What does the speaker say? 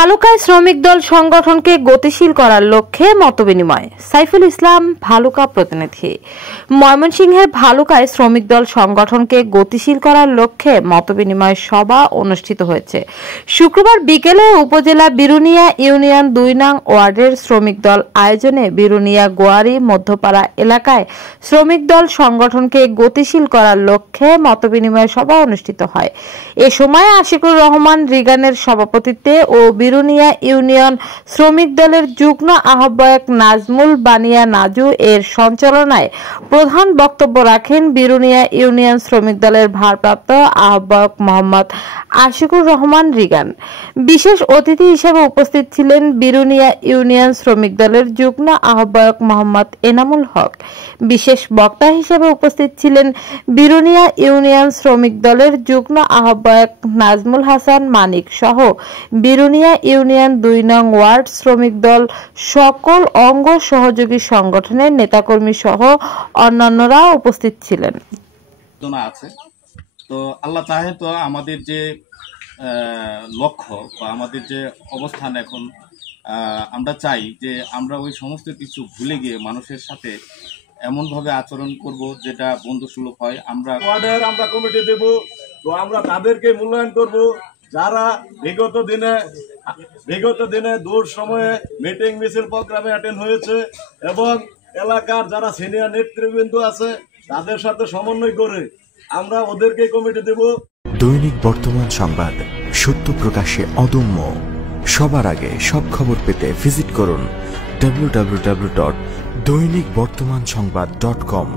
ভালুকায় শ্রমিক দল সংগঠনকে গতিশীল করার লক্ষ্যে মতবিনিময়। সাইফুল ইসলাম, ভালুকা প্রতিনিধি। ময়মনসিংহের ভালুকায় শ্রমিক দল সংগঠনকে গতিশীল করার লক্ষ্যে মতবিনিময় সভা অনুষ্ঠিত হয়েছে। শুক্রবার বিকেলে উপজেলা বিরুনিয়া ইউনিয়ন ২ নং ওয়ার্ডের শ্রমিক দল আয়োজনে বিরুনিয়া গোয়ারি মধ্যপাড়া এলাকায় শ্রমিক দল সংগঠনকে গতিশীল করার লক্ষ্যে মতবিনিময় সভা অনুষ্ঠিত হয়। এ সময় আশিকুর রহমান রিগানের সভাপতিত্বে ও বিরুনিয়া ইউনিয়ন শ্রমিক দলের যুগ্ম আহ্বায়ক নাজমুল বানিয়া নাজু এর সঞ্চালনায় প্রধান বক্তব্য রাখেন বিরুনিয়া ইউনিয়ন শ্রমিক দলের ভারপ্রাপ্ত আহ্বায়ক মোহাম্মদ আশিকুর রহমান রিগান। বিশেষ অতিথি হিসেবে উপস্থিত ছিলেন বিরুনিয়া ইউনিয়ন শ্রমিক দলের যুগ্ম আহ্বায়ক মোহাম্মদ এনামুল হক। বিশেষ বক্তা হিসেবে উপস্থিত ছিলেন বিরুনিয়া ইউনিয়ন শ্রমিক দলের যুগ্ম আহ্বায়ক নাজমুল হাসান মানিক সহ বিরুনিয়া ইউনিয়ন ২ নং ওয়ার্ড শ্রমিক দল সকল অঙ্গ সহযোগী সংগঠনের নেতাকর্মী সহ অন্যান্যরা উপস্থিত ছিলেন। তো আল্লাহ চাহে তো আমাদের যে লক্ষ্য বা আমাদের যে অবস্থান এখন আমরা চাই যে আমরা ওই সমস্ত কিছু ভুলে গিয়ে মানুষের সাথে এমনভাবে আচরণ করব যেটা বন্ধুসুলভ হয়। আমরা কমিটি দেব, তো আমরা তাদেরকে মূল্যায়ন করব যারা বিগত দিনে দূর সময়ে মিটিং মিছিল প্রোগ্রামে অ্যাটেন্ড হয়েছে এবং এলাকার যারা সিনিয়র নেতৃবৃন্দ আছে তাদের সাথে সমন্বয় করে আমরা ওদেরকে কমিটি দেব। দৈনিক বর্তমান সংবাদ, সত্য প্রকাশে অদম্য। সবার আগে সব খবর পেতে ভিজিট করুন www.দৈনিকবর্তমানসংবাদ.com।